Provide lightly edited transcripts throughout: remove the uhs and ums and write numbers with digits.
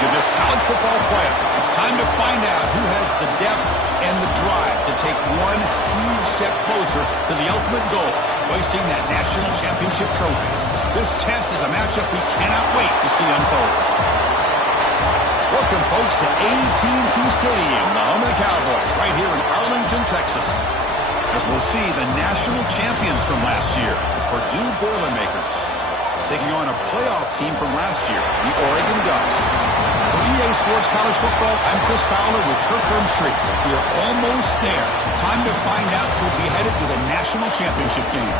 to this college football player. It's time to find out who has the depth and the drive to take one huge step closer to the ultimate goal, hoisting that national championship trophy. This test is a matchup we cannot wait to see unfold. Welcome, folks, to AT&T Stadium, the home of the Cowboys, right here in Arlington, Texas. As we'll see the national champions from last year, the Purdue Boilermakers, taking on a playoff team from last year, the Oregon Ducks. For EA Sports College Football, I'm Chris Fowler with Kirk Herbstreit. We are almost there. Time to find out who'll be headed to the national championship game.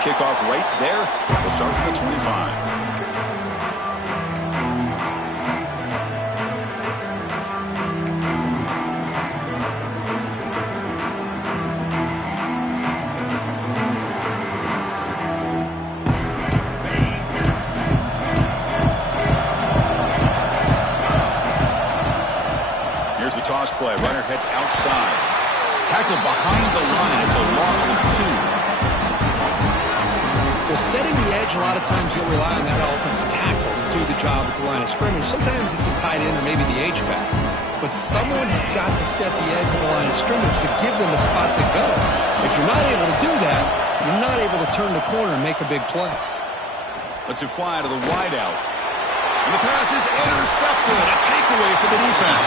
Kickoff right there. We'll start with the 25. Here's the toss play. Runner heads outside. Tackled behind the line. It's a loss of 2. Well, setting the edge, a lot of times you'll rely on that offensive tackle to do the job at the line of scrimmage. Sometimes it's a tight end or maybe the H-back. But someone has got to set the edge of the line of scrimmage to give them a spot to go. If you're not able to do that, you're not able to turn the corner and make a big play. Let's it fly to the wideout. And the pass is intercepted. A takeaway for the defense.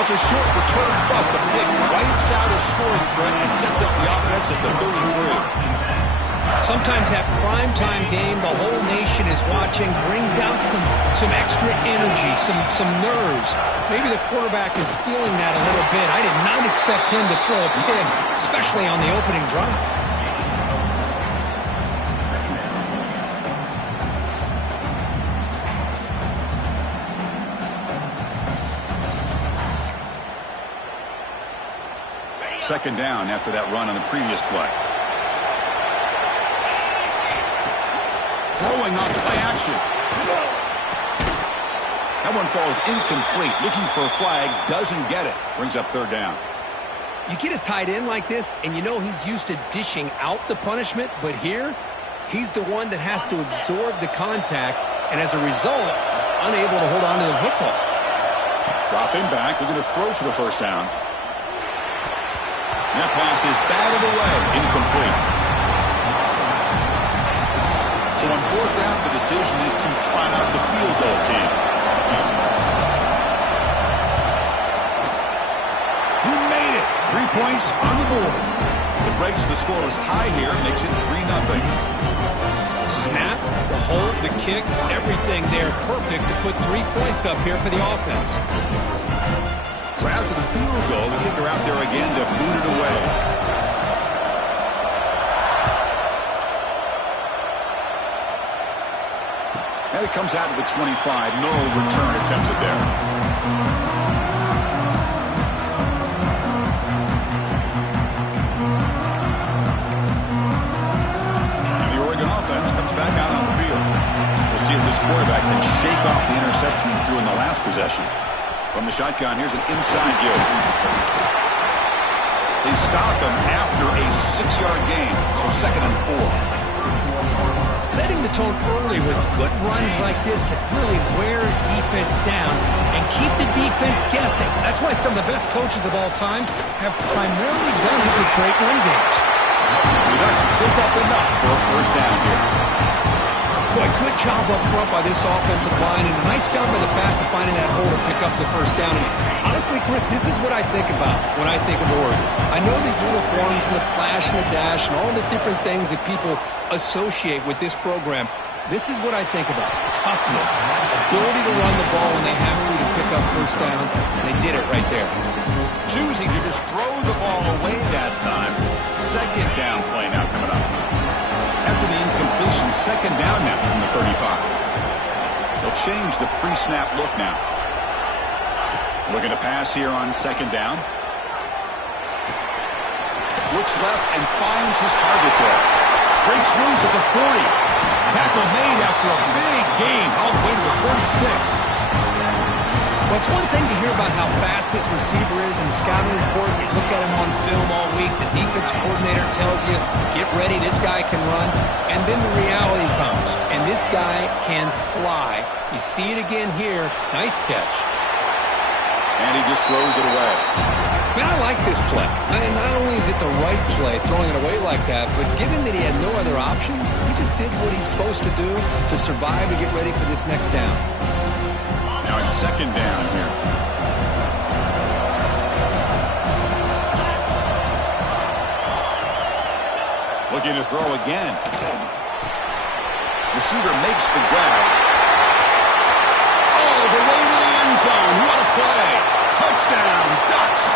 That's a short return, but the pick wipes out a scoring threat and sets up the offense at the 33. Sometimes that primetime game, the whole nation is watching, brings out some extra energy, some nerves. Maybe the quarterback is feeling that a little bit. I did not expect him to throw a pick, especially on the opening drive. Second down after that run on the previous play. Throwing off play action. That one falls incomplete. Looking for a flag. Doesn't get it. Brings up third down. You get a tight end like this, and you know he's used to dishing out the punishment, but here, he's the one that has to absorb the contact, and as a result, he's unable to hold on to the football. Dropping back. Looking to throw for the first down. That pass is batted away. Incomplete. So on fourth down, the decision is to try out the field goal team. He made it. 3 points on the board. It breaks the scoreless tie here. Makes it 3-0. Snap, the hold, the kick, everything there perfect to put 3 points up here for the offense. So after the field goal, the kicker out there again to boot it away. And it comes out to the 25. No return attempted there. And the Oregon offense comes back out on the field. We'll see if this quarterback can shake off the interception he threw in the last possession. From the shotgun, here's an inside give. They stop him after a 6-yard gain, so 2nd and 4. Setting the tone early with good runs like this can really wear a defense down and keep the defense guessing. That's why some of the best coaches of all time have primarily done it with great run games. The Ducks pick up enough for a first down here. Boy, good job up front by this offensive line, and a nice job by the back of finding that hole to pick up the first down. And honestly, Chris, this is what I think about when I think of Oregon. I know the uniforms and the flash and the dash and all the different things that people associate with this program. This is what I think about. Toughness, ability to run the ball when they have to pick up first downs, and they did it right there. Choosing to just throw the ball away that time. Second down play now coming up. After the incompletion, second down now from the 35. They'll change the pre-snap look now. Looking to pass here on second down. Looks left and finds his target there. Breaks loose at the 40. Tackle made after a big gain all the way to the 36. Well, it's one thing to hear about how fast this receiver is in the scouting report. You look at him on film all week. The defense coordinator tells you, get ready, this guy can run. And then the reality comes, and this guy can fly. You see it again here. Nice catch. And he just throws it away. Man, I like this play. Not only is it the right play, throwing it away like that, but given that he had no other option, he just did what he's supposed to do to survive and get ready for this next down. Now it's second down here. Looking to throw again. Receiver makes the grab. All the way to the end zone. What a play. Touchdown, Ducks.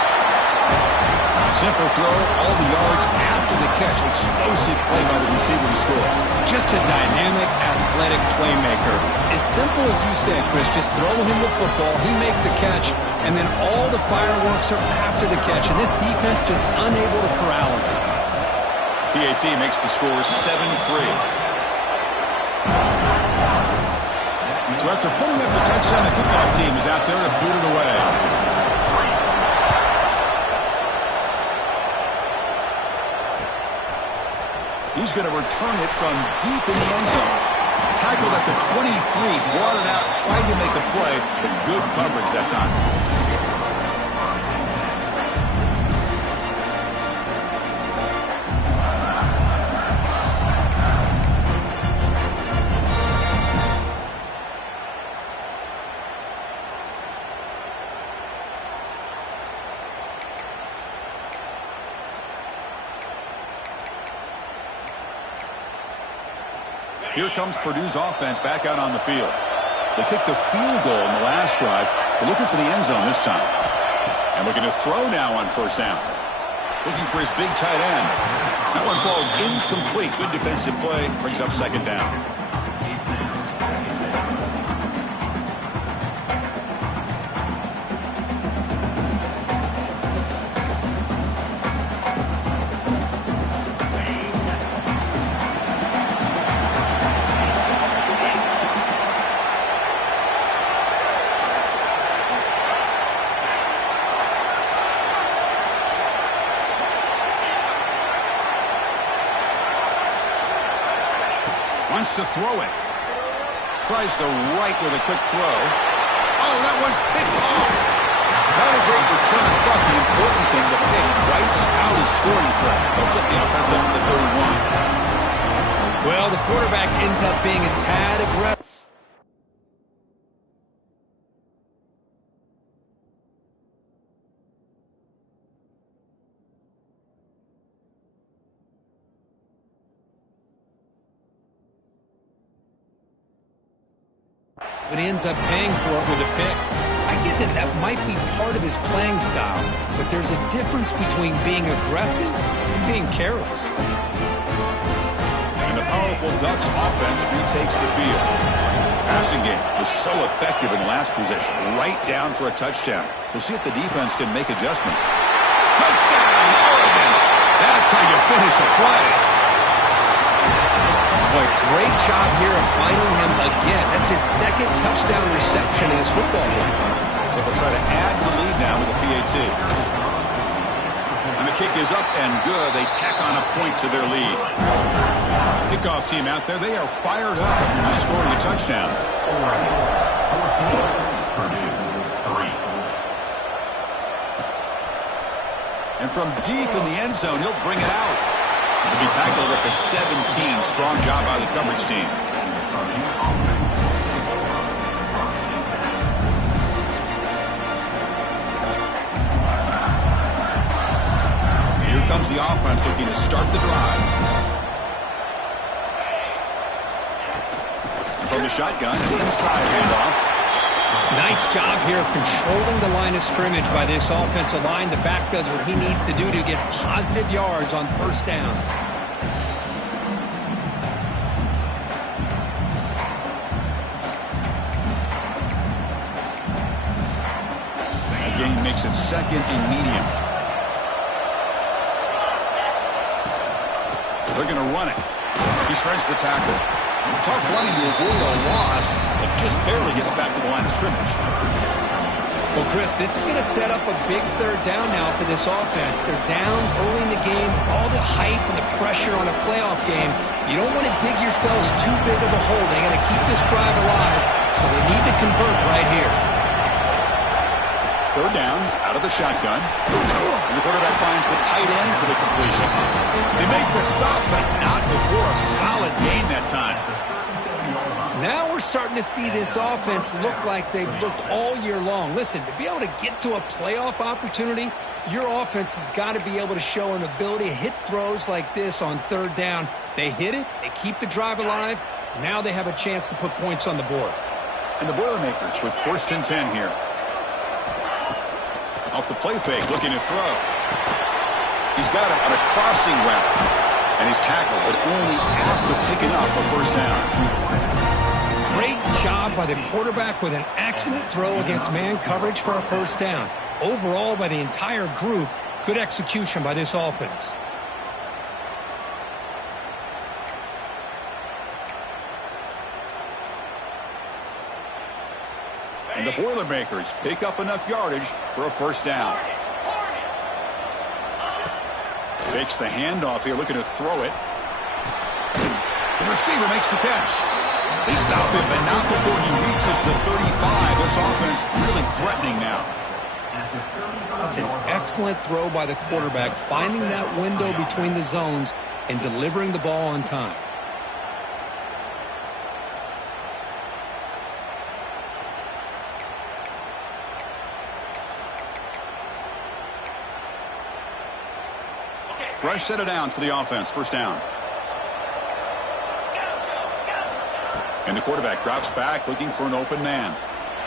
Simple throw, all the yards after the catch. Explosive play by the receiver to score. Just a dynamic, athletic playmaker. As simple as you said, Chris, just throw him the football, he makes a catch, and then all the fireworks are after the catch. And this defense just unable to corral him. PAT makes the score 7-3. So after putting up the touchdown, the kickoff team is out there to boot it away. He's going to return it from deep in the end zone. Tackled at the 23, brought it out, tried to make a play, but good coverage that time. Here comes Purdue's offense back out on the field. They kicked a field goal in the last drive. They're looking for the end zone this time. And looking to throw now on first down. Looking for his big tight end. That one falls incomplete. Good defensive play. Brings up second down. Wants to throw it. Tries the right with a quick throw. Oh, that one's picked off. Not a great return, but the important thing, the pick wipes out his scoring threat. They'll set the offense up at the 31. Well, the quarterback ends up being a tad aggressive. But he ends up paying for it with a pick. I get that that might be part of his playing style, but there's a difference between being aggressive and being careless. And the powerful Ducks offense retakes the field. Passing game was so effective in last possession, right down for a touchdown. We'll see if the defense can make adjustments. Touchdown, Oregon! That's how you finish a play. Boy, great job here of finding him again. That's his second touchdown reception in his football game. They'll try to add the lead now with a PAT. And the kick is up and good. They tack on a point to their lead. Kickoff team out there, they are fired up after just scoring a touchdown. And from deep in the end zone, he'll bring it out. He'll be tackled at the 17. Strong job by the coverage team. Here comes the offense looking to start the drive. And from the shotgun, inside handoff. Nice job here of controlling the line of scrimmage by this offensive line. The back does what he needs to do to get positive yards on first down. gain makes it 2nd and medium. They're going to run it. He shreds the tackle. Tough running to avoid a loss, but just barely gets back to the line of scrimmage. Well, Chris, this is going to set up a big 3rd down now for this offense. They're down early in the game. All the hype and the pressure on a playoff game. You don't want to dig yourselves too big of a hole. They got to keep this drive alive, so they need to convert right here. 3rd down, out of the shotgun. And the quarterback finds the tight end for the completion. They make the stop, but not before a solid gain that time. Now we're starting to see this offense look like they've looked all year long. Listen, to be able to get to a playoff opportunity, your offense has got to be able to show an ability to hit throws like this on 3rd down. They hit it, they keep the drive alive. Now they have a chance to put points on the board. And the Boilermakers with 1st and 10 here. Off the play fake, looking to throw. He's got it on a crossing route. And he's tackled, but only after picking up a 1st down. Great job by the quarterback with an accurate throw against man coverage for a 1st down. Overall, by the entire group, good execution by this offense. And the Boilermakers pick up enough yardage for a 1st down. Fakes the handoff here, looking to throw it. The receiver makes the catch. They stop him, but not before he reaches the 35. This offense really threatening now. That's an excellent throw by the quarterback, finding that window between the zones and delivering the ball on time. Fresh set of downs for the offense. 1st down. And the quarterback drops back, looking for an open man.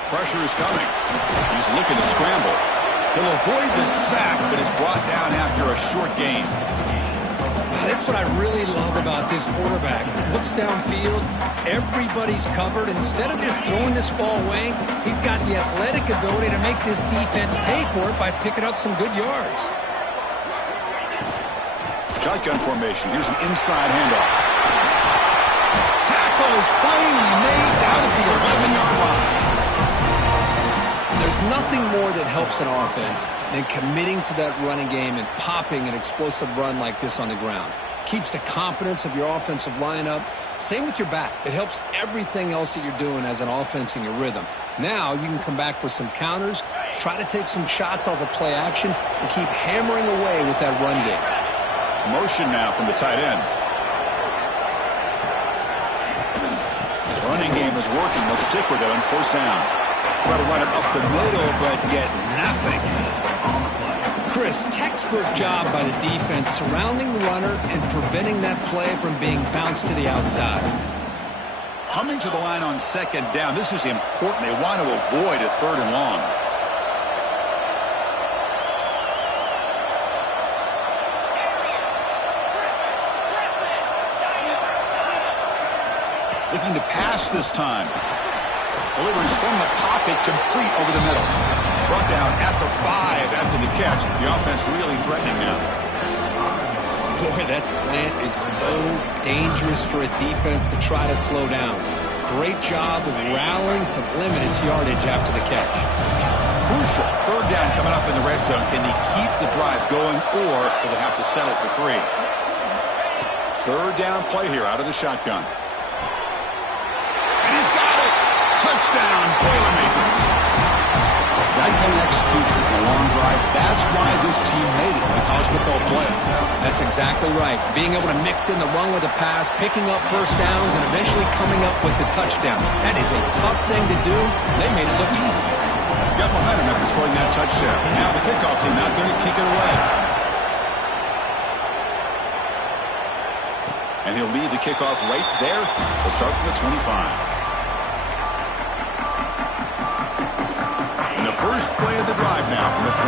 Pressure is coming. He's looking to scramble. He'll avoid the sack, but is brought down after a short gain. That's what I really love about this quarterback. Looks downfield, everybody's covered. Instead of just throwing this ball away, he's got the athletic ability to make this defense pay for it by picking up some good yards. Shotgun formation. Here's an inside handoff. Tackle is finally made down at the 11-yard line. There's nothing more that helps an offense than committing to that running game and popping an explosive run like this on the ground. Keeps the confidence of your offensive lineup. Same with your back. It helps everything else that you're doing as an offense in your rhythm. Now you can come back with some counters, try to take some shots off of play action, and keep hammering away with that run game. Motion now from the tight end. The running game is working. They'll stick with it on 1st down. Try to run it up the middle, but get nothing. Chris, textbook job by the defense surrounding the runner and preventing that play from being bounced to the outside. Coming to the line on 2nd down. This is important. They want to avoid a 3rd and long. Looking to pass this time. Delivers from the pocket, complete over the middle. Brought down at the 5 after the catch. The offense really threatening now. Boy, that slant is so dangerous for a defense to try to slow down. Great job of rallying to limit its yardage after the catch. Crucial. 3rd down coming up in the red zone. Can they keep the drive going, or will they have to settle for 3? 3rd down play here out of the shotgun. Touchdown, Boilermakers. That kind of execution in a long drive, that's why this team made it to the college football playoff. That's exactly right. Being able to mix in the run with the pass, picking up 1st downs, and eventually coming up with the touchdown. That is a tough thing to do. They made it look easy. Got momentum after scoring that touchdown. Now the kickoff team out there to kick it away. And he'll lead the kickoff right there. We'll start from the 25. First play of the drive now from the 25.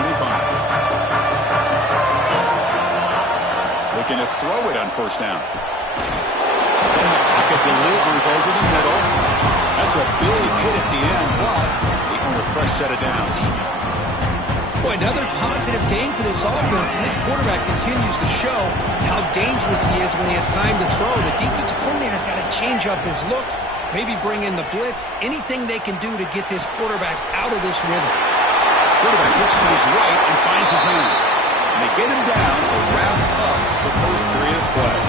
Looking to throw it on 1st down. In the pocket, delivers over the middle. That's a big hit at the end, but they earn a fresh set of downs. Boy, another positive game for this offense, and this quarterback continues to show how dangerous he is when he has time to throw. The defensive coordinator's got to change up his looks, maybe bring in the blitz, anything they can do to get this quarterback out of this rhythm. Quarterback looks to his right and finds his man. And they get him down to wrap up the first period of play.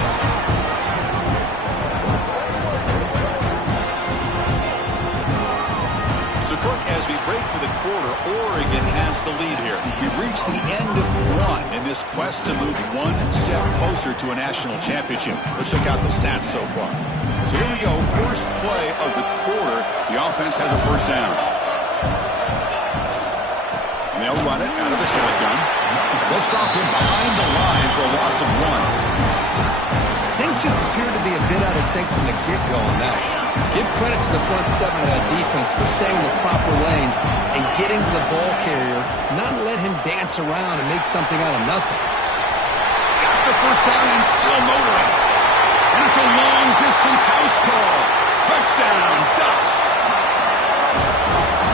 So, Kirk, as we break for the quarter, Oregon has the lead here. We've reached the end of one in this quest to move one step closer to a national championship. Let's check out the stats so far. So here we go. First play of the quarter. The offense has a first down. And they'll run it out of the shotgun. They'll stop him behind the line for a loss of 1. Things just appear to be a bit out of sync from the get-go on that. Give credit to the front seven of that defense for staying in the proper lanes and getting to the ball carrier, not let him dance around and make something out of nothing. Got the first down and still motoring. And it's a long-distance house call. Touchdown, Ducks.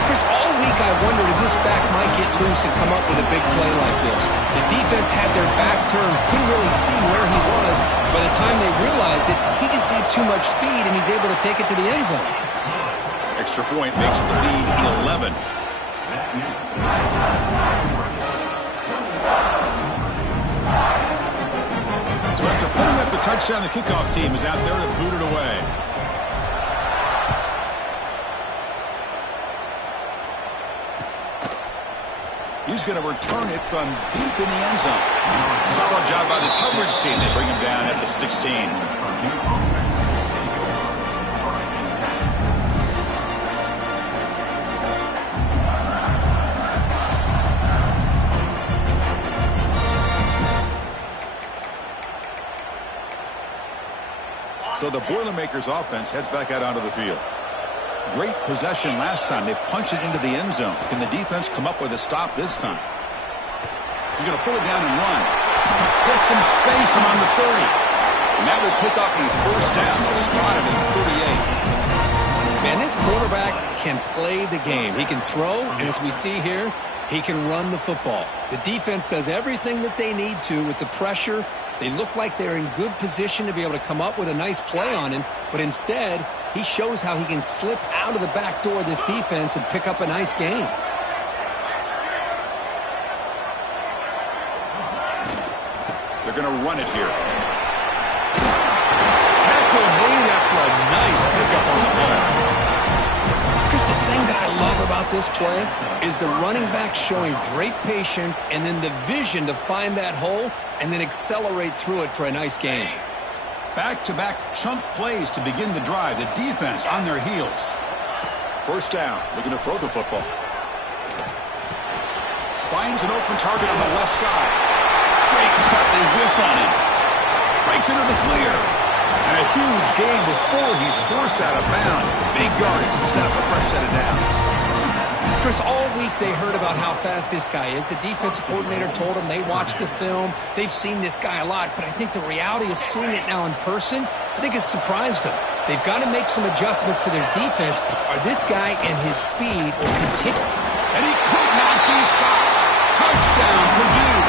Chris, all week I wondered if this back might get loose and come up with a big play like this. The defense had their back turned, couldn't really see where he was. By the time they realized it, he just had too much speed, and he's able to take it to the end zone. Extra point makes the lead 11. So after putting up the touchdown, the kickoff team is out there to boot it away. He's going to return it from deep in the end zone. Solid job by the coverage team. They bring him down at the 16. So the Boilermakers offense heads back out onto the field. Great possession last time. They punched it into the end zone. Can the defense come up with a stop this time? He's going to pull it down and run. Get some space among the 30. And that will pick up a first down. A spot at the 38. Man, this quarterback can play the game. He can throw, and as we see here, he can run the football. The defense does everything that they need to with the pressure. They look like they're in good position to be able to come up with a nice play on him, but instead, he shows how he can slip out of the back door of this defense and pick up a nice gain. They're going to run it here. Tackle made after a nice pickup on the play. Chris, the thing that I love about this play is the running back showing great patience and then the vision to find that hole and then accelerate through it for a nice gain. Back-to-back chunk plays to begin the drive. The defense on their heels. First down, looking to throw the football. Finds an open target on the left side. Great cut, they whiff on him. Breaks into the clear. And a huge gain before he's forced out of bounds. Big yardage to set up a fresh set of downs. Chris, all week they heard about how fast this guy is. The defensive coordinator told them they watched the film. They've seen this guy a lot, but I think the reality of seeing it now in person, I think it's surprised them. They've got to make some adjustments to their defense, or this guy and his speed will continue. And he could not be stopped. Touchdown, Purdue.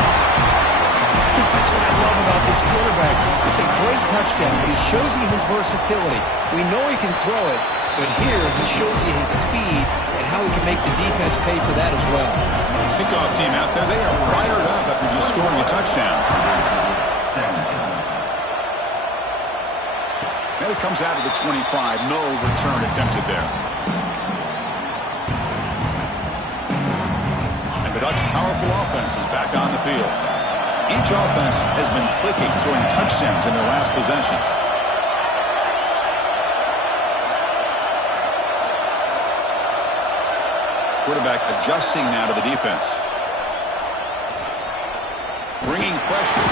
Chris, that's what I love about this quarterback. It's a great touchdown, but he shows you his versatility. We know he can throw it, but here he shows you his speed and how he can make the defense pay for that as well. Kickoff team out there, they are fired up after just scoring a touchdown. And it comes out of the 25. No return attempted there. And the Ducks' powerful offense is back on the field. Each offense has been clicking, scoring touchdowns in their last possessions. Quarterback adjusting now to the defense. Bringing pressure.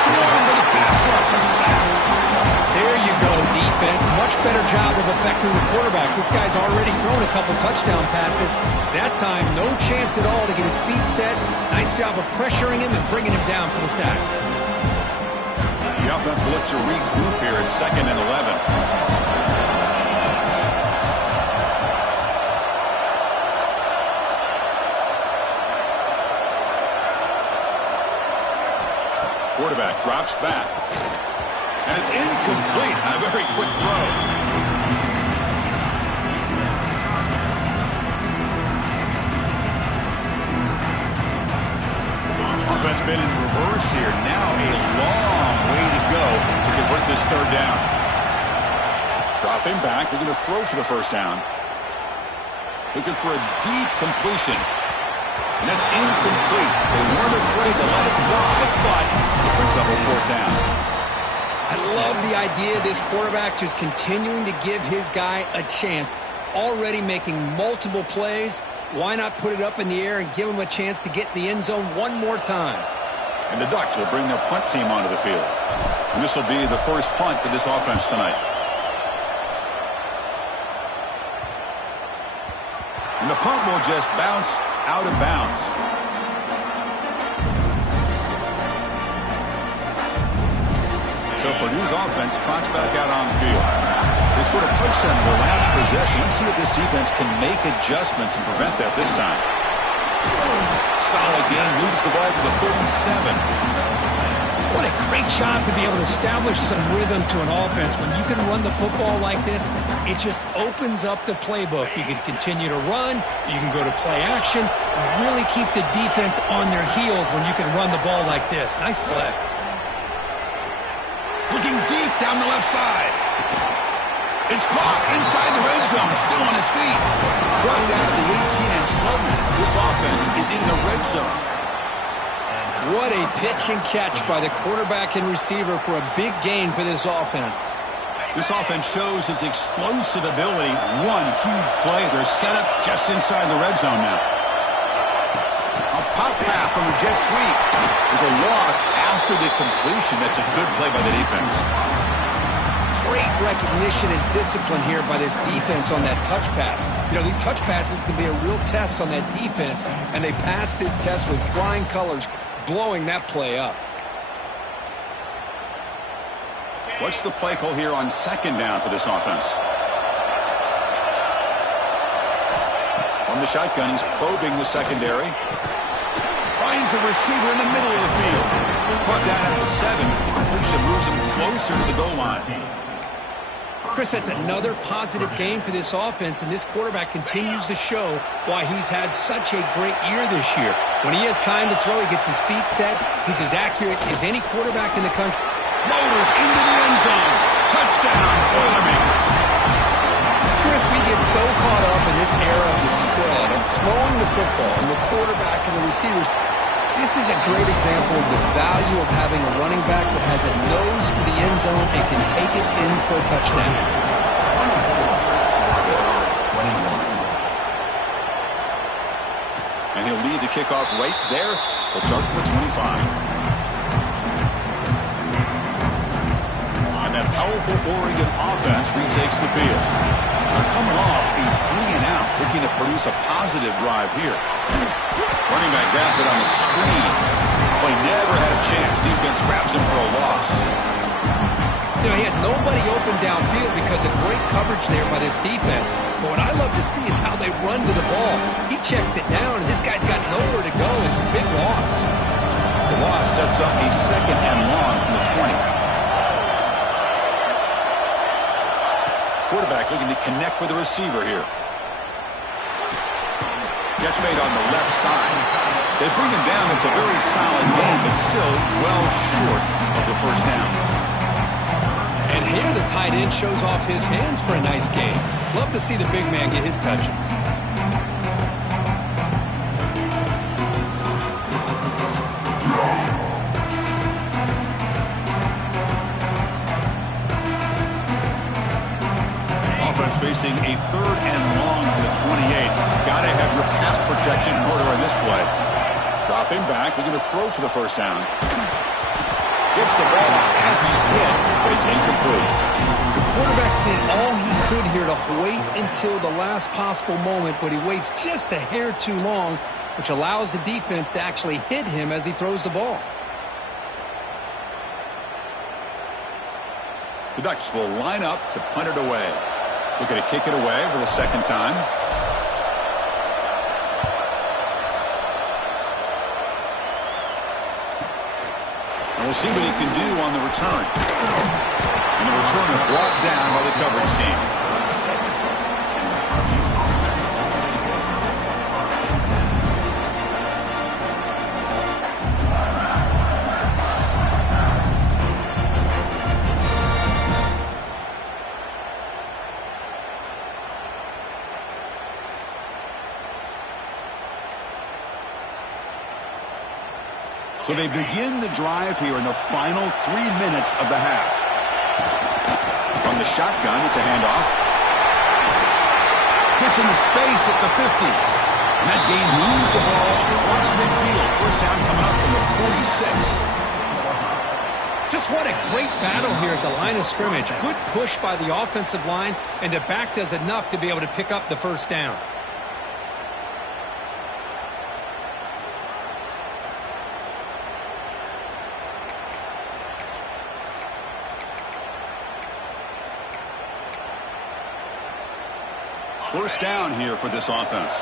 Swarmed to the pass rush. A sack. There you go, defense. Much better job of affecting the quarterback. This guy's already thrown a couple touchdown passes. That time, no chance at all to get his feet set. Nice job of pressuring him and bringing him down for the sack. The offense will look to regroup here at 2nd and 11. quarterback drops back. And it's incomplete. A very quick throw. Offense been in reverse here. Now a long way to go to convert this third down. Dropping back. They're going to throw for the first down. Looking for a deep completion. And that's incomplete. They weren't afraid to let it fly, but it brings up a fourth down. I love the idea of this quarterback just continuing to give his guy a chance. Already making multiple plays. Why not put it up in the air and give him a chance to get in the end zone one more time? And the Ducks will bring their punt team onto the field. And this will be the first punt for this offense tonight. And the punt will just bounce out of bounds. So Purdue's offense trots back out on the field. They scored a touchdown in their last possession. Let's see if this defense can make adjustments and prevent that this time. Solid game, moves the ball to the 37. What a great job to be able to establish some rhythm to an offense. When you can run the football like this, it just opens up the playbook. You can continue to run. You can go to play action. You really keep the defense on their heels when you can run the ball like this. Nice play. Looking deep down the left side. It's caught inside the red zone, still on his feet. Brought down to the 18, and suddenly this offense is in the red zone. What a pitch and catch by the quarterback and receiver for a big gain for this offense. This offense shows its explosive ability. One huge play. They're set up just inside the red zone now. A pop pass on the jet sweep. There's a loss after the completion. That's a good play by the defense. Great recognition and discipline here by this defense on that touch pass. You know, these touch passes can be a real test on that defense, and they passed this test with flying colors, blowing that play up. What's the play call here on second down for this offense? On the shotgun, he's probing the secondary. Finds a receiver in the middle of the field. Brought down at the 7. The completion moves him closer to the goal line. Chris, that's another positive game for this offense, and this quarterback continues to show why he's had such a great year this year. When he has time to throw, he gets his feet set. He's as accurate as any quarterback in the country. Motors into the end zone. Touchdown, Boilermakers. Chris, we get so caught up in this era of the spread, of throwing the football, and the quarterback and the receivers. This is a great example of the value of having a running back that has a nose for the end zone and can take it in for a touchdown. And he'll lead the kickoff right there. He'll start from the 25. And that powerful Oregon offense retakes the field. They're coming off a 3-and-out, looking to produce a positive drive here. Running back grabs it on the screen. Play never had a chance. Defense grabs him for a loss. You know, he had nobody open downfield because of great coverage there by this defense. But what I love to see is how they run to the ball. He checks it down, and this guy's got nowhere to go. It's a big loss. The loss sets up a 2nd and long from the 20. Quarterback looking to connect with the receiver here. Catch made on the left side. They bring him down. It's a very solid game, but still well short of the first down. And here the tight end shows off his hands for a nice game. Love to see the big man get his touches. Offense facing a 3rd and long from the 28. Got to have your pass protection in order on this play. Dropping back, looking to throw for the first down. Gets the ball out as he's hit, but it's incomplete. The quarterback did all he could here to wait until the last possible moment, but he waits just a hair too long, which allows the defense to actually hit him as he throws the ball. The Ducks will line up to punt it away. Looking to kick it away for the second time. And we'll We'll see what he can do on the return. And the returner brought down by the coverage team. So they begin the drive here in the final 3 minutes of the half. From the shotgun, it's a handoff. Gets into space at the 50. And that game moves the ball across midfield. First down coming up from the 46. Just what a great battle here at the line of scrimmage. Good push by the offensive line, and the back does enough to be able to pick up the first down. First down here for this offense.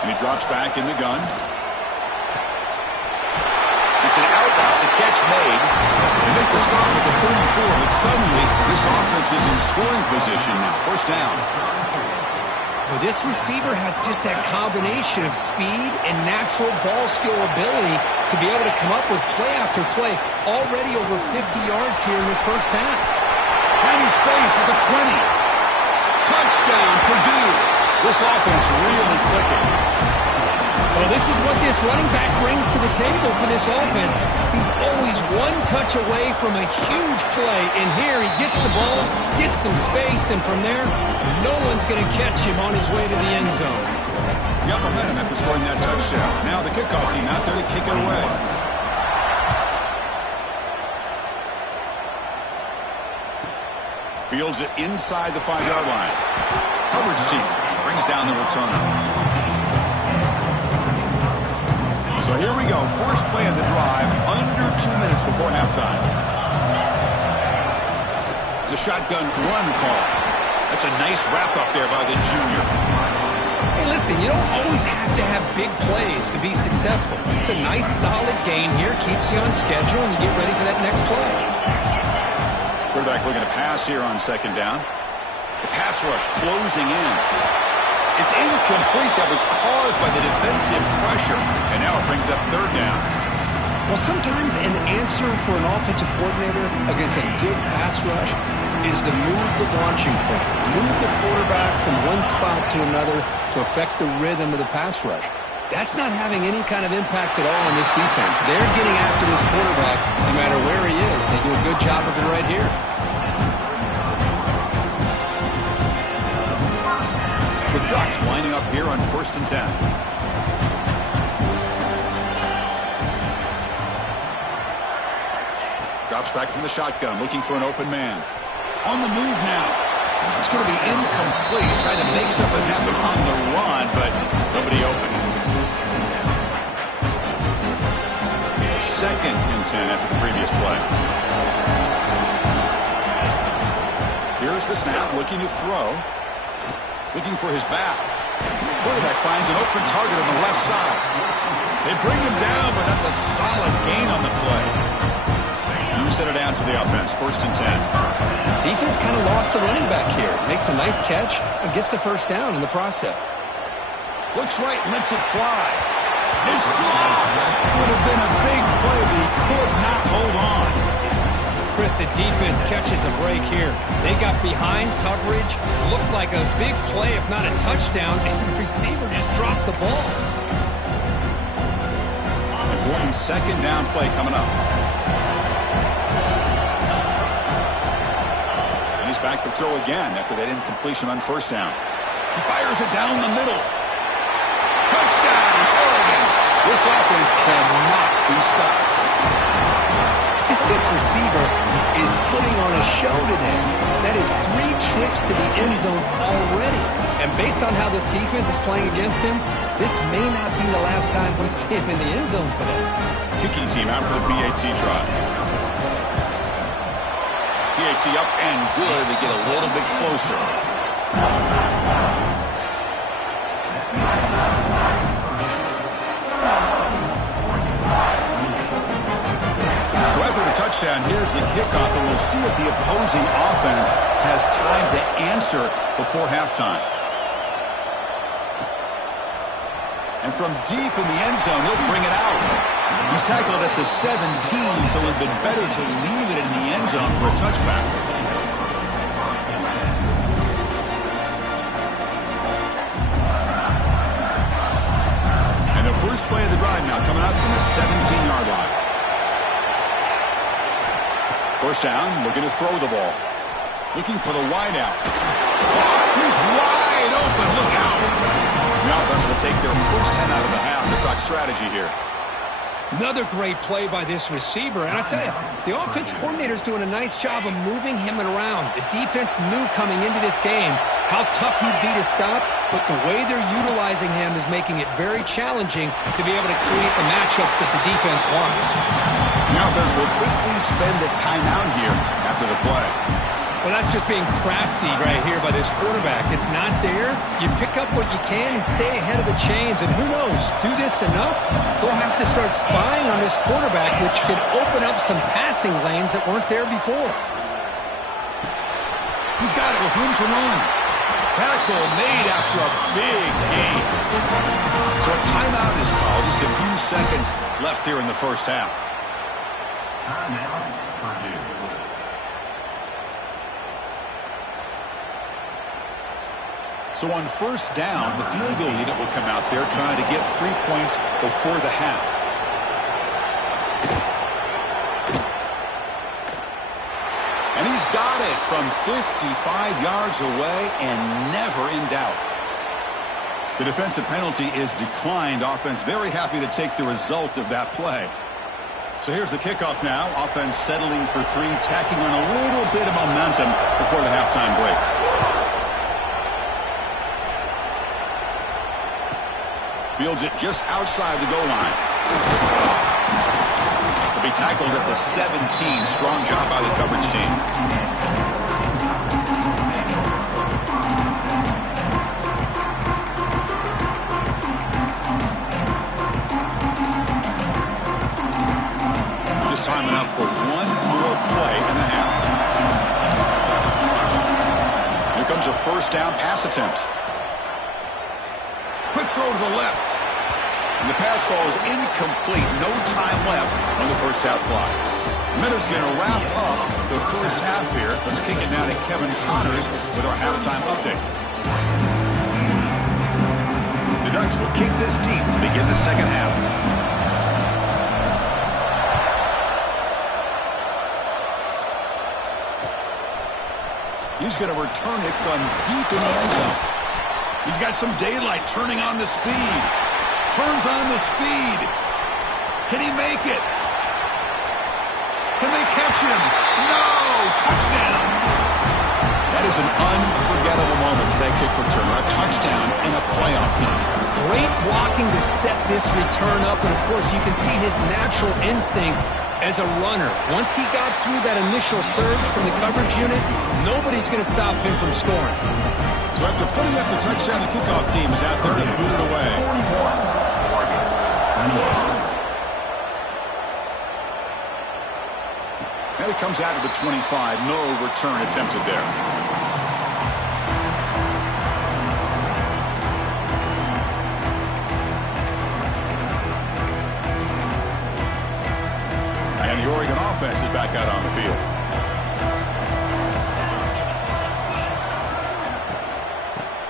And he drops back in the gun. It's an out route, the catch made. They make the stop at the 34, but suddenly this offense is in scoring position now. First down. Well, this receiver has just that combination of speed and natural ball skill ability to be able to come up with play after play. Already over 50 yards here in this first half. Tiny space at the 20. Touchdown, Purdue. This offense really clicking. Well, this is what this running back brings to the table for this offense. He's always one touch away from a huge play. And here he gets the ball, gets some space, and from there, no one's going to catch him on his way to the end zone. Got momentum after scoring that touchdown. Now the kickoff team out there to kick it away. Fields it inside the 5-yard line. Coverage team brings down the returner. So here we go. First play of the drive, under 2 minutes before halftime. It's a shotgun run call. That's a nice wrap-up there by the junior. Hey, listen, you don't always have to have big plays to be successful. It's a nice, solid gain here. Keeps you on schedule, and you get ready for that next play. Quarterback looking to pass here on second down. The pass rush closing in. It's incomplete. That was caused by the defensive pressure. And now it brings up third down. Well, sometimes an answer for an offensive coordinator against a good pass rush is to move the launching point, move the quarterback from one spot to another to affect the rhythm of the pass rush. That's not having any kind of impact at all on this defense. They're getting after this quarterback no matter where he is. They do a good job of it right here. The Ducks lining up here on 1st and 10. Drops back from the shotgun, looking for an open man. On the move now. It's going to be incomplete. Trying to make something happen on the run, but nobody open. 2nd and 10 after the previous play. Here's the snap, looking to throw. Looking for his back. Quarterback finds an open target on the left side. They bring him down, but that's a solid gain on the play. You set it down to the offense, 1st and 10. Defense kind of lost a running back here. Makes a nice catch and gets the first down in the process. Looks right, lets it fly. It's dropped. Would have been a big play, but he could not hold on. Chris, the defense catches a break here. They got behind coverage, looked like a big play, if not a touchdown, and the receiver just dropped the ball. Important 2nd down play coming up. And he's back to throw again after that incompletion on 1st down. He fires it down the middle. Touchdown, Oregon. This offense cannot be stopped. This receiver is putting on a show today. That is 3 trips to the end zone already. And based on how this defense is playing against him, this may not be the last time we see him in the end zone today. Kicking team out for the PAT try. PAT up and good. They get a little bit closer. touchdown. Here's the kickoff, and we'll see if the opposing offense has time to answer before halftime. And from deep in the end zone, he'll bring it out. He's tackled at the 17, so it would have been better to leave it in the end zone for a touchback. And the first play of the drive now coming out from the 17-yard line. First down, looking to throw the ball. Looking for the wide out. He's wide open. Look out. The offense will take their first 10 out of the half to talk strategy here. Another great play by this receiver. And I tell you, the offense coordinator's doing a nice job of moving him around. The defense knew coming into this game how tough he'd be to stop, but the way they're utilizing him is making it very challenging to be able to create the matchups that the defense wants. The offense will quickly spend a timeout here after the play. Well, that's just being crafty right here by this quarterback. It's not there. You pick up what you can and stay ahead of the chains. And who knows, do this enough, they'll have to start spying on this quarterback, which could open up some passing lanes that weren't there before. He's got it with room to run. Tackle made after a big gain. So a timeout is called. Just a few seconds left here in the first half. Timeout, Purdue. So on first down, the field goal unit will come out there trying to get 3 points before the half. And he's got it from 55 yards away and never in doubt. The defensive penalty is declined. Offense very happy to take the result of that play. So here's the kickoff now. Offense settling for 3, tacking on a little bit of momentum before the halftime break. Fields it just outside the goal line. He'll be tackled at the 17. Strong job by the coverage team. Just time enough for one more play and a half. Here comes a first down pass attempt. Quick throw to the left. And the pass falls incomplete. No time left on the first half clock. Miller's going to wrap up the first half here. Let's kick it now to Kevin Connors with our halftime update. The Ducks will kick this deep to begin the second half. He's going to return it from deep in the end zone. He's got some daylight, turning on the speed. Turns on the speed. Can he make it? Can they catch him? No! Touchdown! That is an unforgettable moment for that kick returner. A touchdown in a playoff game. Great blocking to set this return up. And, of course, you can see his natural instincts as a runner. Once he got through that initial surge from the coverage unit, nobody's going to stop him from scoring. So after putting up the touchdown, the kickoff team is out there to boot it away. And it comes out of the 25. No return attempted there. And the Oregon offense is back out on the field.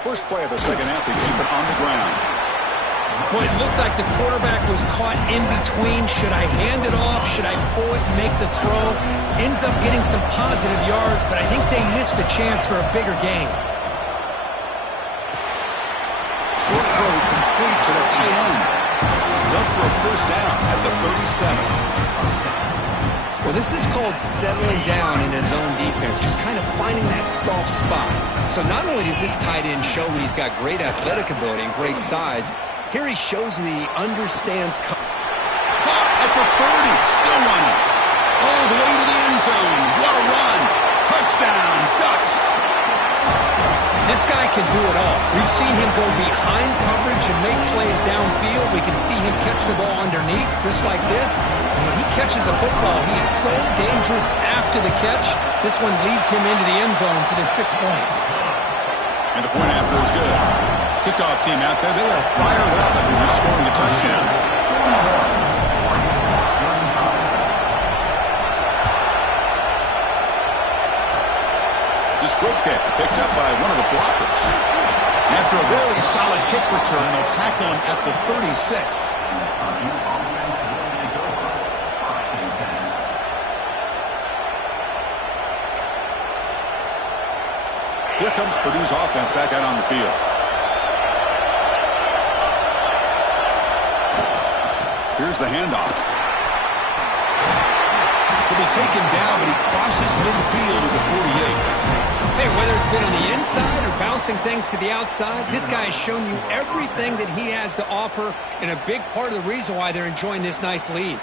First play of the second half, they keep it on the ground. Boy, it looked like the quarterback was caught in between. Should I hand it off? Should I pull it and make the throw? Ends up getting some positive yards, but I think they missed a chance for a bigger gain. Short throw complete to the tight end. Up for a first down at the 37. Well, this is called settling down in his own defense, just kind of finding that soft spot. So not only does this tight end show that he's got great athletic ability and great size, here he shows that he understands. Caught at the 30, still running. All the way to the end zone. What a run. Touchdown, Ducks. This guy can do it all. We've seen him go behind coverage and make plays downfield. We can see him catch the ball underneath, just like this. And when he catches a football, he is so dangerous after the catch. This one leads him into the end zone for the 6 points. And the point after is good. Kickoff team out there, they are fired up after just scoring a touchdown. Squib kick picked up by one of the blockers. After a very solid kick return, they'll tackle him at the 36. Here comes Purdue's offense back out on the field. Here's the handoff. He'll be taken down, but he crosses midfield at the 48. Hey, whether it's been on the inside or bouncing things to the outside, this guy has shown you everything that he has to offer, and a big part of the reason why they're enjoying this nice lead.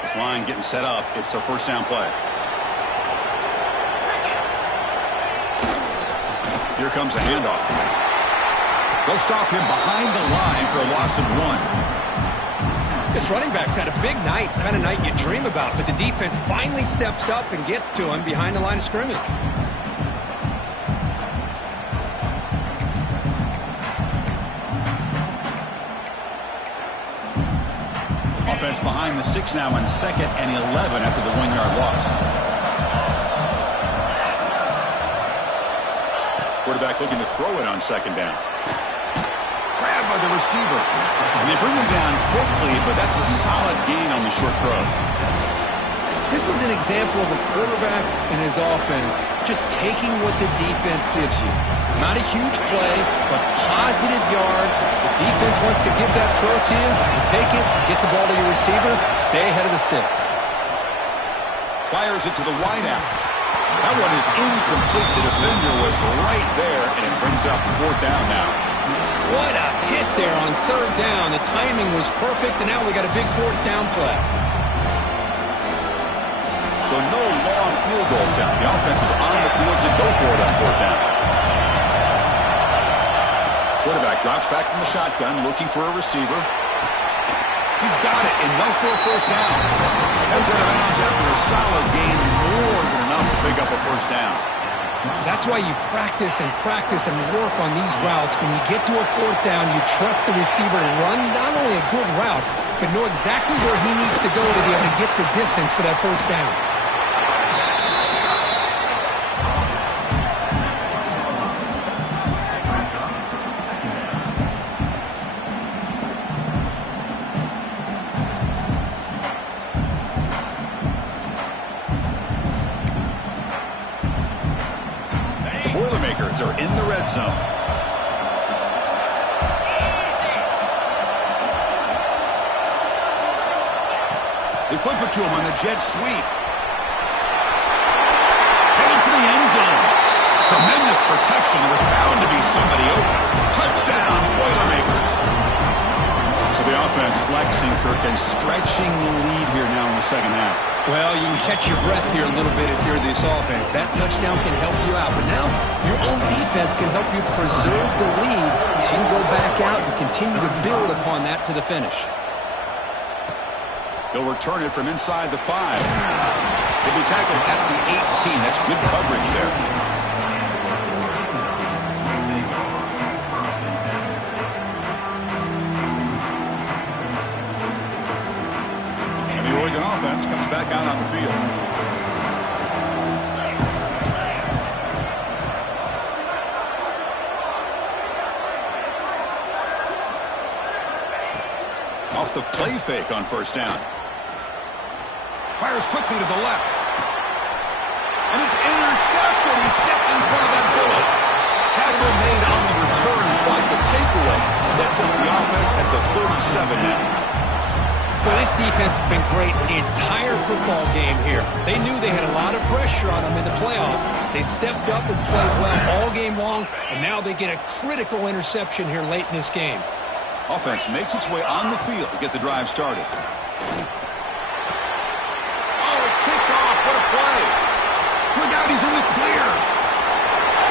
This line getting set up. It's a first down play. Here comes a handoff. They'll stop him behind the line for a loss of 1. This running back's had a big night, kind of night you dream about, but the defense finally steps up and gets to him behind the line of scrimmage. Offense behind the 6 now on 2nd and 11 after the 1-yard loss. Quarterback looking to throw it on 2nd down. Grabbed by the receiver. And they bring him down quickly, but that's a solid gain on the short throw. This is an example of a quarterback and his offense just taking what the defense gives you. Not a huge play, but positive yards. The defense wants to give that throw to you. You take it, get the ball to your receiver, stay ahead of the sticks. Fires it to the wideout. That one is incomplete. The defender was right there, and it brings up 4th down now. What a hit there on 3rd down. The timing was perfect, and now we got a big 4th down play. So no long field goal attempt. The offense is on the field to go for it on 4th down. Quarterback drops back from the shotgun, looking for a receiver. He's got it, enough for a first down. Goes out of bounds after a solid gain, more than enough to pick up a first down. That's why you practice and work on these routes. When you get to a 4th down, you trust the receiver to run not only a good route, but know exactly where he needs to go to be able to get the distance for that first down. Are in the red zone. They flip it to him on the jet sweep. Heading for the end zone. Tremendous protection. There was bound to be somebody open. Touchdown, Boilermakers. So the offense flexing, Kirk, and stretching the lead here now in the 2nd half. Well, you can catch your breath here a little bit if you're this offense. That touchdown can help you out. But now your own defense can help you preserve the lead so you can go back out and continue to build upon that to the finish. They'll return it from inside the 5. He'll be tackled at the 18. That's good coverage there. Oregon offense comes back out on the field. Off the play fake on 1st down. Fires quickly to the left. And it's intercepted. He stepped in front of that bullet. Tackle made on the return, but the takeaway sets up the offense at the 37 now. Well, this defense has been great the entire football game here. They knew they had a lot of pressure on them in the playoff. They stepped up and played well all game long, and now they get a critical interception here late in this game. Offense makes its way on the field to get the drive started. Oh, it's picked off. What a play. Look out, he's in the clear.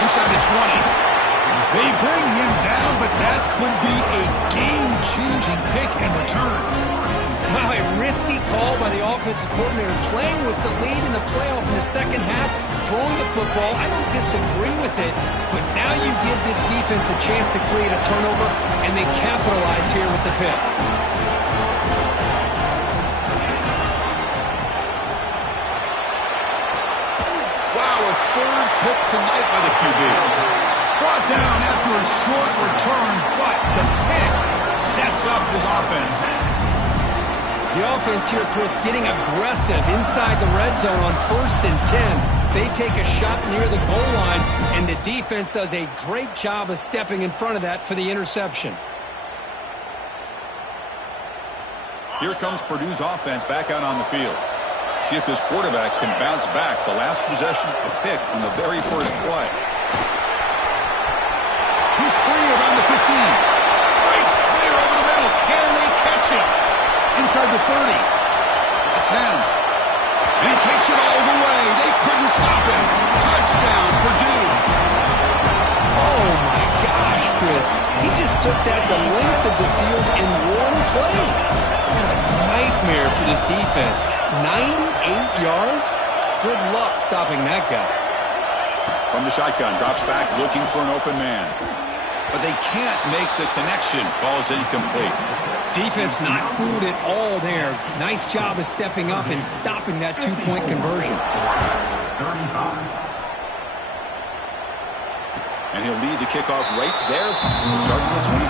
Inside the 20. They bring him down, but that could be a game-changing pick and return. Wow, a risky call by the offensive coordinator, playing with the lead in the playoff in the second half, throwing the football. I don't disagree with it, but now you give this defense a chance to create a turnover, and they capitalize here with the pick. Wow, a third pick tonight by the QB. Brought down after a short return, but the pick sets up his offense. The offense here, Chris, getting aggressive inside the red zone on 1st and 10. They take a shot near the goal line, and the defense does a great job of stepping in front of that for the interception. Here comes Purdue's offense back out on the field. See if this quarterback can bounce back. The last possession, a pick on the very first play. He's free around the 15. Breaks clear over the middle. Can they catch him? Inside the 30. The 10. And he takes it all the way. They couldn't stop him. Touchdown, Purdue. Oh, my gosh, Chris. He just took that the length of the field in one play. What a nightmare for this defense. 98 yards? Good luck stopping that guy. From the shotgun, drops back looking for an open man. But they can't make the connection. Ball is incomplete. Defense not fooled at all there. Nice job of stepping up and stopping that two-point conversion. And he'll lead the kickoff right there. He'll start from the 25.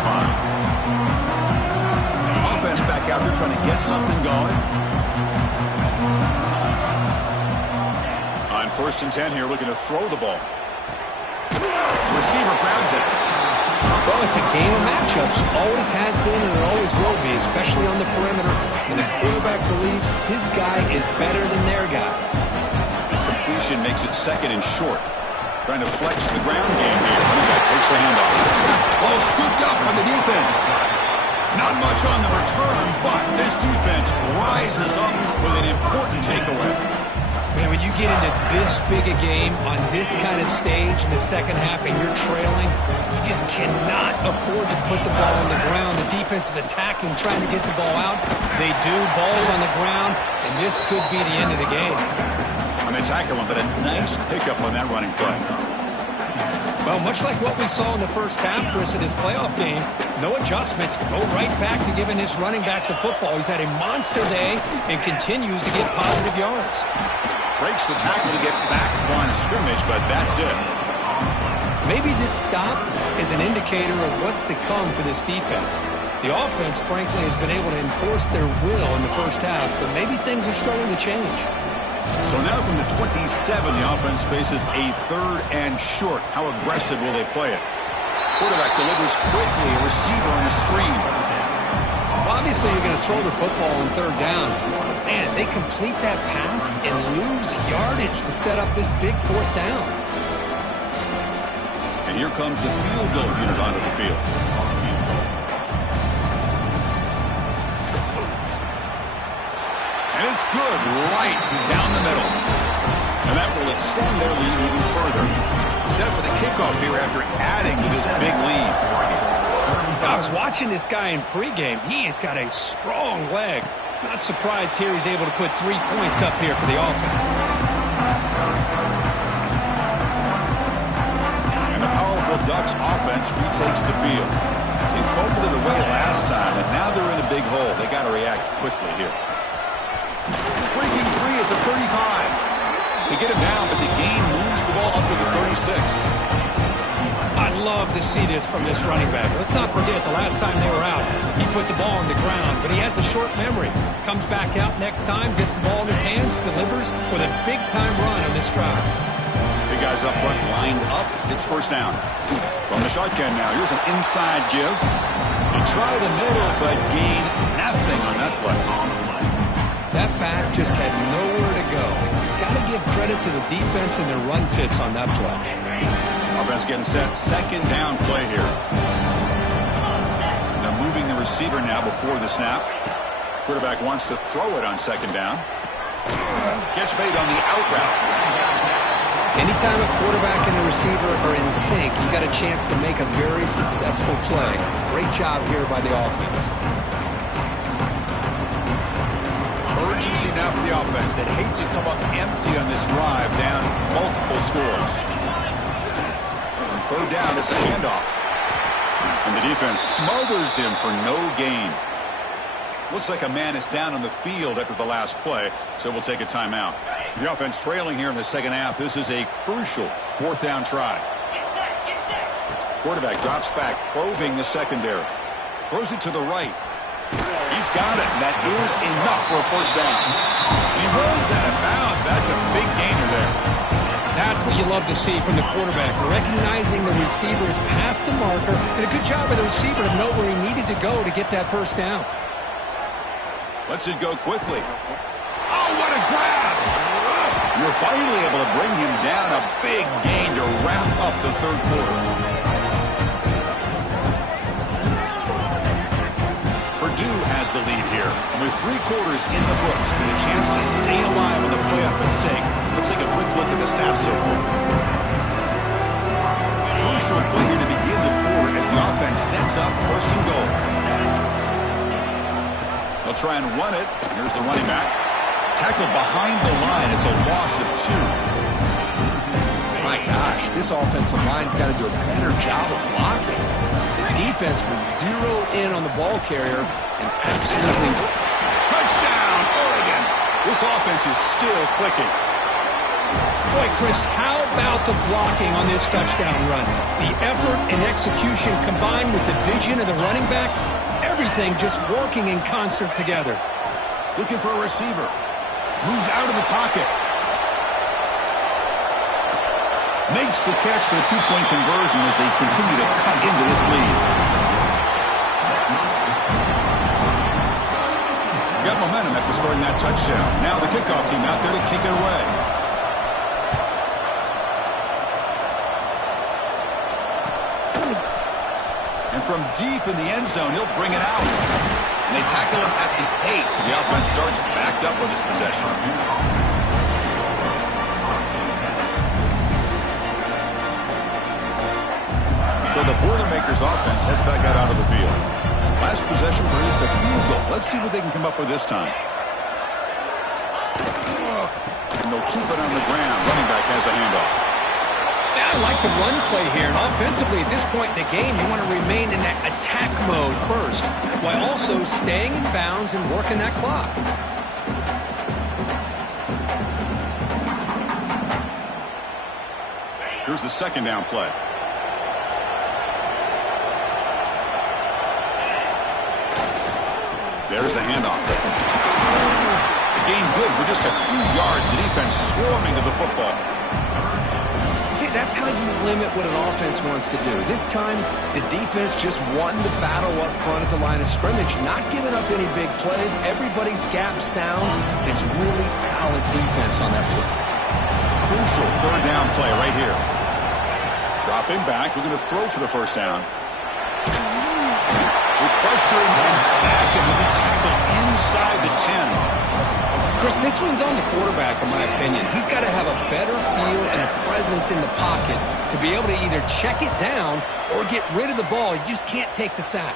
Offense back out there trying to get something going. On 1st and 10 here, looking to throw the ball. Receiver grabs it. Well, it's a game of matchups. Always has been and it always will be, especially on the perimeter. And the quarterback believes his guy is better than their guy. Completion makes it 2nd and short. Trying to flex the ground game here. Running back takes the handoff. Ball scooped up on the defense. Not much on the return, but this defense rises up with an important takeaway. Man, when you get into this big a game on this kind of stage in the second half and you're trailing, you just cannot afford to put the ball on the ground. The defense is attacking, trying to get the ball out. They do. Ball's on the ground, and this could be the end of the game. And they tackle him, but a nice pickup on that running play. Well, much like what we saw in the first half, Chris, of this playoff game, no adjustments. Go right back to giving his running back to football. He's had a monster day and continues to get positive yards. Breaks the tackle to get back to the line of scrimmage, but that's it. Maybe this stop is an indicator of what's to come for this defense. The offense, frankly, has been able to enforce their will in the first half, but maybe things are starting to change. So now from the 27, the offense faces a 3rd and short. How aggressive will they play it? Quarterback delivers quickly, a receiver on a screen. Well, obviously, you're going to throw the football on 3rd down. Man, they complete that pass and lose yardage to set up this big 4th down. And here comes the field goal unit onto the field. And it's good right down the middle. And that will extend their lead even further. Set for the kickoff here after adding to this big lead. I was watching this guy in pregame. He has got a strong leg. Not surprised here he's able to put 3 points up here for the offense. And the powerful Ducks offense retakes the field. They fumbled it away last time, and now they're in a big hole. They got to react quickly here. Breaking free at the 35. They get him down, but the gain moves the ball up to the 36. I'd love to see this from this running back. Let's not forget the last time they were out, he put the ball on the ground, but he has a short memory. Comes back out next time, gets the ball in his hands, delivers with a big-time run on this drive. Big guys up front lined up. It's 1st down. From the shotgun now, here's an inside give. They try the middle, but gain nothing on that play. That back just had nowhere to go. Got to give credit to the defense and their run fits on that play. Offense getting set. 2nd down play here. They're moving the receiver now before the snap. Quarterback wants to throw it on 2nd down. Catch made on the out route. Anytime a quarterback and a receiver are in sync, you got a chance to make a very successful play. Great job here by the offense. Urgency now for the offense. They'd hate to come up empty on this drive, down multiple scores. On third down, it's a handoff. And the defense smothers him for no gain. Looks like a man is down on the field after the last play, so we'll take a timeout. The offense trailing here in the second half. This is a crucial fourth down try. Quarterback drops back, probing the secondary. Throws it to the right. He's got it, and that is enough for a first down. He runs out of bounds. That's a big gainer there. That's what you love to see from the quarterback, recognizing the receiver is past the marker, and a good job by the receiver to know where he needed to go to get that first down. Lets it go quickly. Oh, what a grab! You're finally able to bring him down. A big gain to wrap up the third quarter. Purdue has the lead here. And with 3 quarters in the books and a chance to stay alive with the playoff at stake, let's take a quick look at the stats so far. Crucial play here to begin the quarter as the offense sets up first and goal. They'll try and run it. Here's the running back. Tackled behind the line. It's a loss of 2. My gosh, this offensive line's got to do a better job of blocking. The defense was zeroed in on the ball carrier and absolutely... Touchdown, Oregon! This offense is still clicking. Boy, Chris, how about the blocking on this touchdown run? The effort and execution combined with the vision of the running back, everything just working in concert together. Looking for a receiver. Moves out of the pocket. Makes the catch for the 2-point conversion as they continue to cut into this lead. Got momentum after scoring that touchdown. Now the kickoff team out there to kick it away. And from deep in the end zone, he'll bring it out. And they tackle him at the 8, so the offense starts backed up on this possession. So the Boilermakers offense heads back out onto the field. Last possession produced a field goal. Let's see what they can come up with this time. And they'll keep it on the ground. Running back has a handoff. I like the run play here, and offensively at this point in the game, you want to remain in that attack mode first, while also staying in bounds and working that clock. Here's the second down play. There's the handoff. The gain good for just a few yards. The defense swarming to the football. See, that's how you limit what an offense wants to do. This time, the defense just won the battle up front at the line of scrimmage, not giving up any big plays. Everybody's gap sound. It's really solid defense on that play. Crucial third down play right here. Dropping back. We're going to throw for the first down. With pressure and sack, and will be tackled inside the 10. Chris, this one's on the quarterback, in my opinion. He's got to have a better feel and a presence in the pocket to be able to either check it down or get rid of the ball. You just can't take the sack.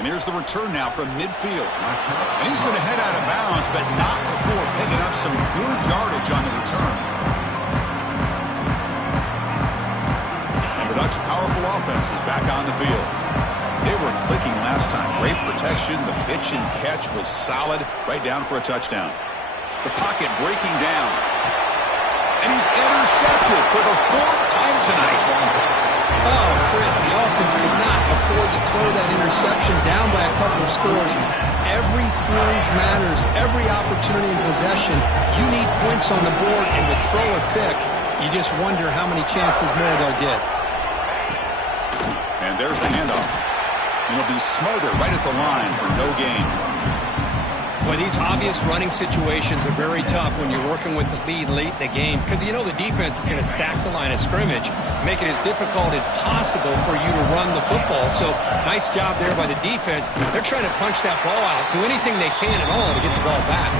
And here's the return now from midfield. And he's going to head out of bounds, but not before picking up some good yardage on the return. And the Ducks' powerful offense is back on the field. They were clicking last time. Great protection. The pitch and catch was solid. Right down for a touchdown. The pocket breaking down. And he's intercepted for the 4th time tonight. Oh, Chris, the offense could not afford to throw that interception down by a couple of scores. Every series matters. Every opportunity in possession. You need points on the board, and to throw a pick, you just wonder how many chances more they'll get. And there's the handoff. And he'll be smothered right at the line for no gain. But these obvious running situations are very tough when you're working with the lead late in the game, because you know the defense is going to stack the line of scrimmage, make it as difficult as possible for you to run the football. So nice job there by the defense. They're trying to punch that ball out, do anything they can at all to get the ball back.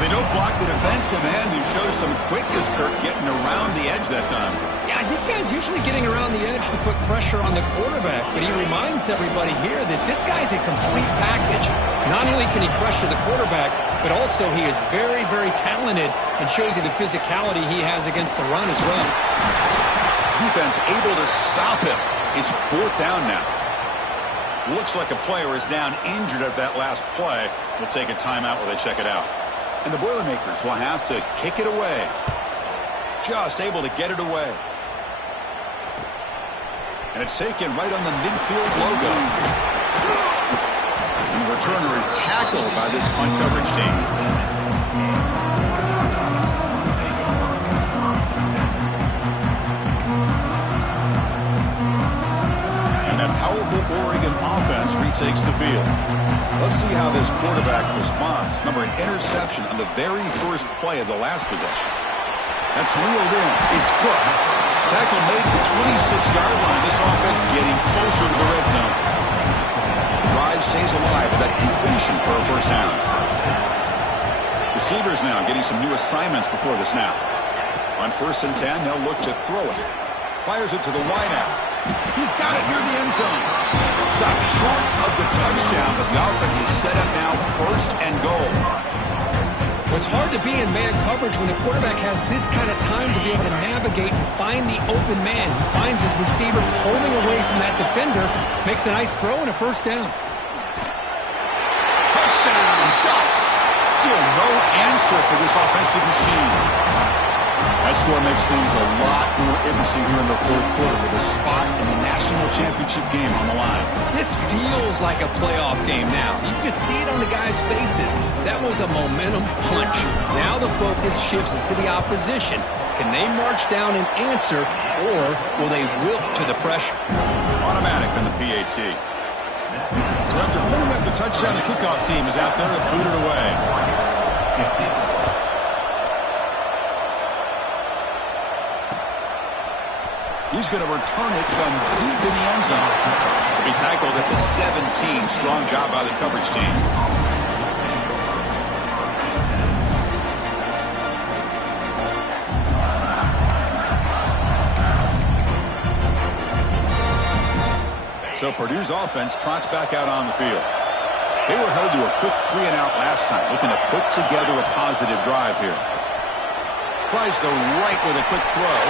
They don't block the defensive end, who shows some quickness, Kirk, getting around the edge that time. Yeah, this guy's usually getting around the edge to put pressure on the quarterback, but he reminds everybody here that this guy's a complete package. Not only can he pressure the quarterback, but also he is very, very talented and shows you the physicality he has against the run as well. Defense able to stop him. It's 4th down now. Looks like a player is down injured at that last play. We'll take a timeout while they check it out. And the Boilermakers will have to kick it away. Just able to get it away. And it's taken right on the midfield logo. And the returner is tackled by this punt coverage team. And that powerful Oregon offense retakes the field. Let's see how this quarterback responds. Remember, an interception on the very first play of the last possession. That's reeled in. It's good. Tackle made at the 26-yard line. This offense getting closer to the red zone. Drive stays alive with that completion for a first down. Receivers now getting some new assignments before the snap. On 1st and 10, they'll look to throw it. Fires it to the wideout. He's got it near the end zone. Stopped short of the touchdown, but the offense is set up now 1st and goal. It's hard to be in man coverage when the quarterback has this kind of time to be able to navigate and find the open man. He finds his receiver pulling away from that defender, makes a nice throw and a first down. Touchdown, Ducks. Still no answer for this offensive machine. That score makes things a lot more interesting here in the 4th quarter with a spot in the national championship game on the line. This feels like a playoff game now. You can just see it on the guys' faces. That was a momentum punch. Now the focus shifts to the opposition. Can they march down and answer, or will they wilt to the pressure? Automatic on the PAT. So after putting up the touchdown, the kickoff team is out there to boot it away. He's going to return it from deep in the end zone. He'll be tackled at the 17. Strong job by the coverage team. So Purdue's offense trots back out on the field. They were held to a quick 3-and-out last time, looking to put together a positive drive here. Tries the right with a quick throw.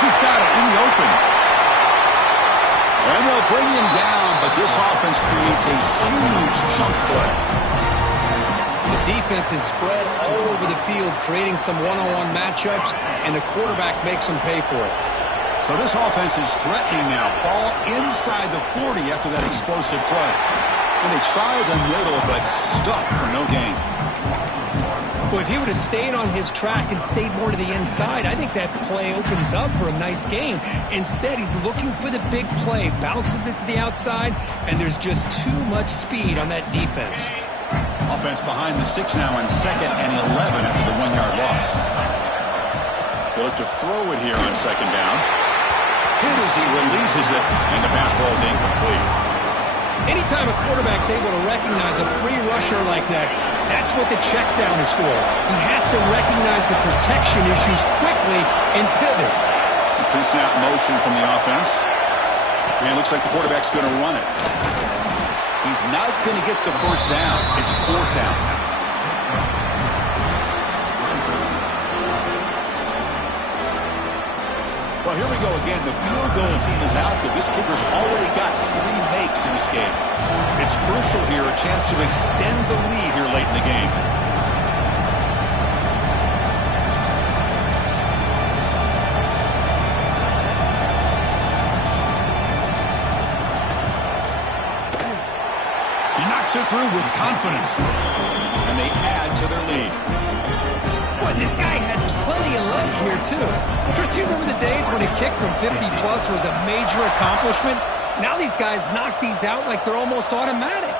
He's got it in the open. And they'll bring him down, but this offense creates a huge chunk play. The defense is spread all over the field, creating some one-on-one matchups, and the quarterback makes them pay for it. So this offense is threatening now. Ball inside the 40 after that explosive play. And they tried the middle, but stuffed for no gain. Well, if he would have stayed on his track and stayed more to the inside, I think that play opens up for a nice game. Instead, he's looking for the big play, bounces it to the outside, and there's just too much speed on that defense. Offense behind the 6 now on 2nd and 11 after the 1-yard loss. They look to throw it here on 2nd down. Hit as he releases it, and the pass ball is incomplete. Anytime a quarterback's able to recognize a free rusher like that, that's what the check down is for. He has to recognize the protection issues quickly and pivot. Pre-snap motion from the offense. And it looks like the quarterback's going to run it. He's not going to get the first down. It's 4th down now. Well, here we go again. The field goal team is out there. This kicker's already got 3 makes in this game. It's crucial here, a chance to extend the lead here late in the game. He knocks it through with confidence. And they add to their lead. Boy, this guy had plenty of leg here, too. Chris, you remember the days when a kick from 50-plus was a major accomplishment? Now these guys knock these out like they're almost automatic.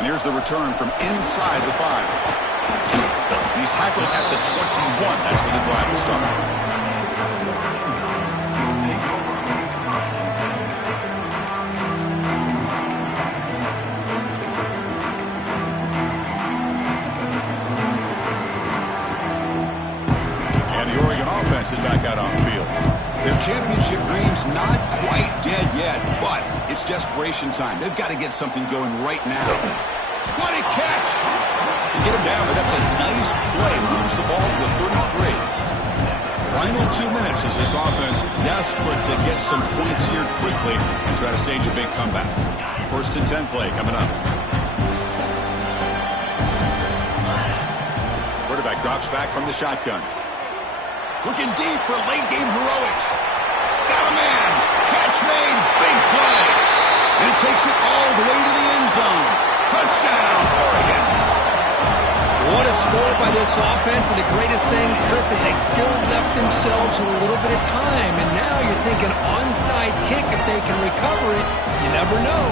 And here's the return from inside the 5. He's tackled at the 21. That's where the drive will start. championship dream's not quite dead yet, but it's desperation time. They've got to get something going right now. What a catch! They get him down, but that's a nice play. Moves the ball to the 33. Final 2 minutes as this offense desperate to get some points here quickly and try to stage a big comeback. 1st and 10 play coming up. Quarterback drops back from the shotgun. Looking deep for late-game heroics. Got a man. Catch made. Big play. And it takes it all the way to the end zone. Touchdown, Oregon. What a score by this offense. And the greatest thing, Chris, is they still left themselves a little bit of time. And now you're thinking onside kick. If they can recover it, you never know.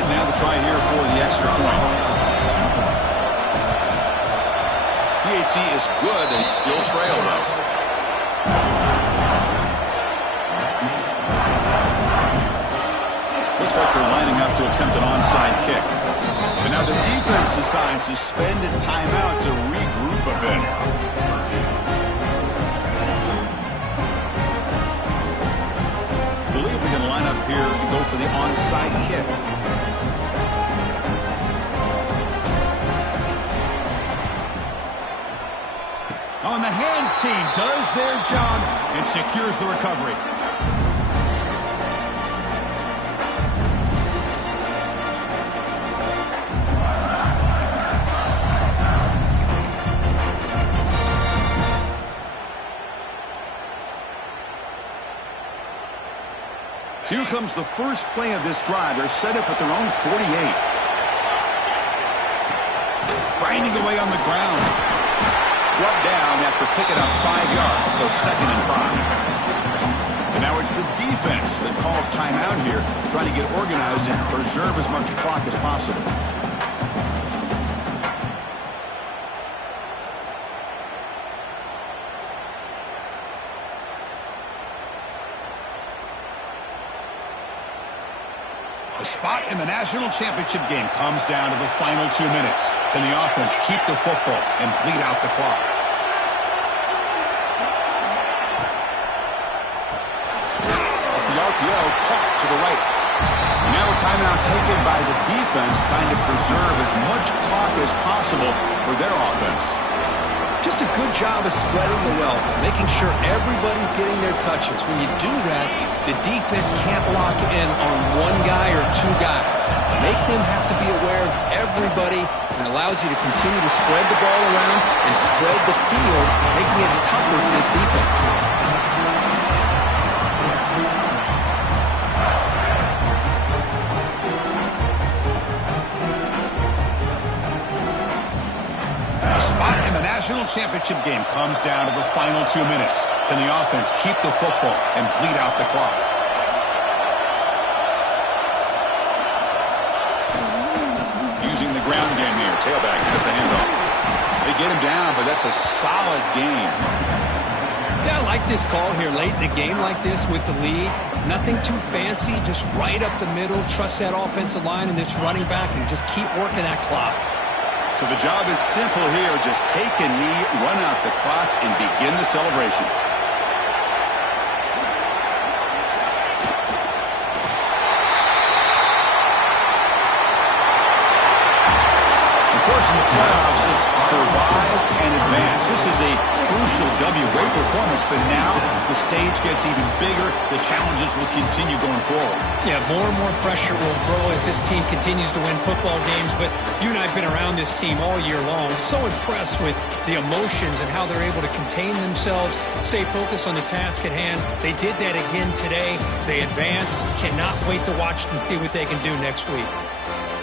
And now the try here for the extra point. PHC is good. They still trail, though. Looks like they're lining up to attempt an onside kick. But now the defense decides to spend a timeout to regroup a bit. I believe they're going to line up here and go for the onside kick. On the hands team does their job and secures the recovery. Here comes the first play of this drive. They're set up at their own 48. Grinding away on the ground. Brought down after picking up 5 yards, so 2nd and 5. And now it's the defense that calls timeout here, trying to get organized and preserve as much clock as possible. The spot in the national championship game comes down to the final 2 minutes. Can the offense keep the football and bleed out the clock? Off the RPO, caught to the right. And now a timeout taken by the defense, trying to preserve as much clock as possible for their offense. Just a good job of spreading the wealth, making sure everybody's getting their touches. When you do that, the defense can't lock in on one guy or 2 guys. Make them have to be aware of everybody, and allows you to continue to spread the ball around and spread the field, making it tougher for this defense. Spot in the national championship game comes down to the final 2 minutes. Can the offense keep the football and bleed out the clock? Using the ground game here. Tailback has the handoff. They get him down, but that's a solid game. Yeah, I like this call here late in the game like this with the lead. Nothing too fancy, just right up the middle. Trust that offensive line and this running back and just keep working that clock. So the job is simple here. Just take a knee, run out the clock, and begin the celebration. Of course, in the playoffs, it's survive and advance. This is a crucial W. Great performance, but now the stage gets even bigger. The challenges will continue going forward. Yeah, more and more pressure will grow as this team continues to win football games. But you and I have been around this team all year long. So impressed with the emotions and how they're able to contain themselves, stay focused on the task at hand. They did that again today. They advance. Cannot wait to watch and see what they can do next week.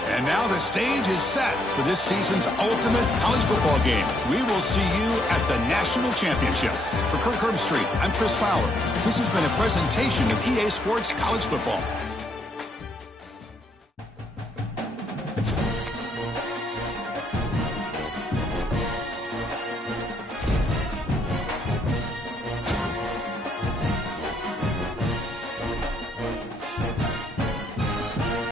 And now the stage is set for this season's ultimate college football game. We will see you at the National Championship. For Kirk Herbstreit, I'm Chris Fowler. This has been a presentation of EA Sports College Football.